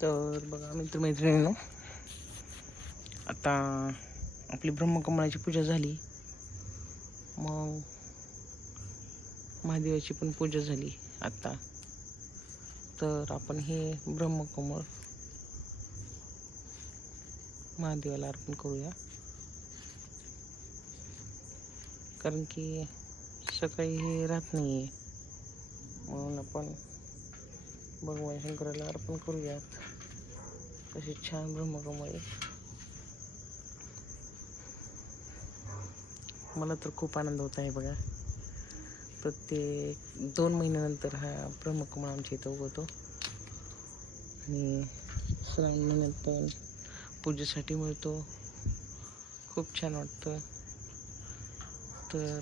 तर बघा मित्रमैत्रिणींनो, आता आपली ब्रह्मकमळाची पूजा झाली, मग महादेवाची पण पूजा झाली आता. तर आपण हे ब्रह्मकमळ महादेवाला अर्पण करूया, कारण की सकाळी हे राहत नाहीये, म्हणून आपण भगवान शंकराला अर्पण करूयात. कसे छान ब्रह्मकमळ आहे. मला तर खूप आनंद होत आहे बघा. प्रत्येक 2 महिन्यानंतर हा ब्रह्मकमळ आमच्या इथं उगवतो आणि श्रावण महिन्यात पण पूजेसाठी मिळतो. खूप छान वाटतं. तर